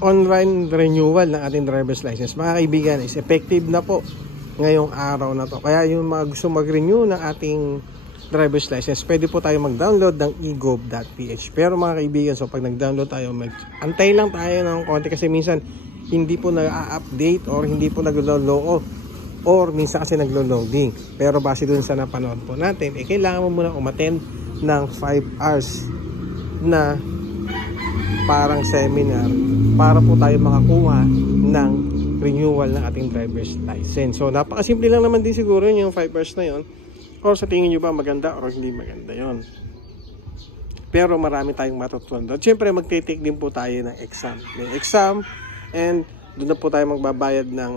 online renewal ng ating driver's license, mga kaibigan, is effective na po ngayong araw na to. Kaya yung mga gusto mag-renew ng ating driver's license, pwede po tayo mag-download ng egov.ph. Pero mga kaibigan, so pag nag-download tayo, antay lang tayo ng konti kasi minsan hindi po nag-update or hindi po nag-load or minsan kasi naglo-loading. Pero base dun sa napanood po natin, kailangan mo muna umattend ng 5 hours na parang seminar para po tayo makakuha ng renewal ng ating driver's license. So napakasimple lang naman din siguro yung 5 hours na yon, or sa tingin nyo ba maganda or hindi maganda yon. Pero marami tayong matutunan doon. Siyempre magte-take din po tayo ng exam. May exam, and doon na po tayo magbabayad ng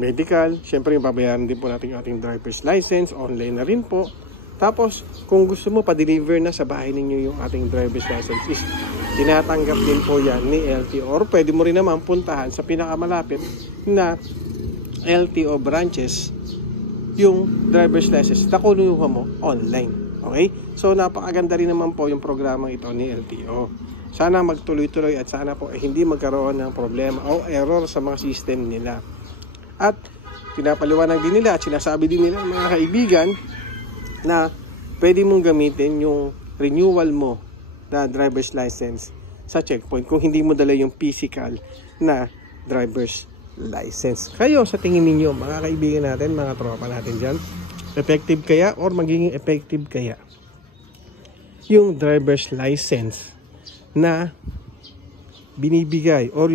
medical. Siyempre yung babayaran din po natin yung ating driver's license, online na rin po. Tapos kung gusto mo pa-deliver na sa bahay ninyo yung ating driver's license, is tinatanggap din po yan ni LTO, or pwede mo rin naman puntahan sa pinakamalapit na LTO branches yung driver's license na kunuha mo online. Okay? So napakaganda rin naman po yung programang ito ni LTO. Sana magtuloy-tuloy at sana po hindi magkaroon ng problema o error sa mga system nila. At pinapaliwanag din nila at sinasabi din nila mga kaibigan na pwede mong gamitin yung renewal mo na driver's license sa checkpoint kung hindi mo dala yung physical na driver's license. Kayo, sa tingin ninyo, mga kaibigan natin, mga tropa natin dyan, effective kaya or magiging effective kaya yung driver's license na binibigay or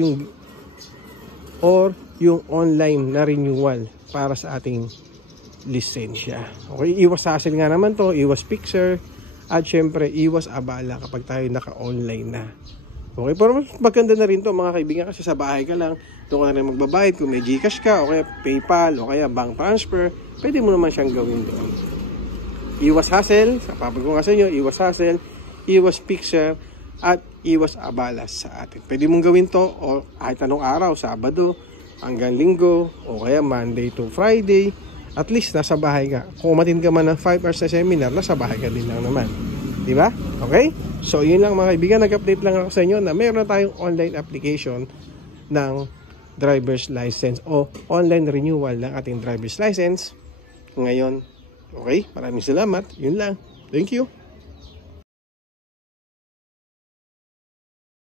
yung online na renewal para sa ating lisensya? Okay, iwas hassle nga naman to, iwas picture, at syempre iwas abala kapag tayo naka-online na. Okay, pero maganda na rin to mga kaibigan kasi sa bahay ka lang, doon ka na rin magbabayad kung may GCash ka o kaya PayPal o kaya bank transfer, pwede mo naman siyang gawin doon. Iwas hassle, sapapago ko nga sa inyo, iwas hassle, iwas picture, at iwas abala sa atin. Pwede mong gawin to o kahit anong araw, Sabado hanggang Linggo o kaya Monday to Friday. At least nasa bahay ka. Kung umatin ka man ng 5 hours na seminar, nasa bahay ka din lang naman. Diba? Okay? So yun lang mga kaibigan, nag-update lang ako sa inyo na meron tayong online application ng driver's license o online renewal ng ating driver's license ngayon. Okay? Maraming salamat. Yun lang. Thank you.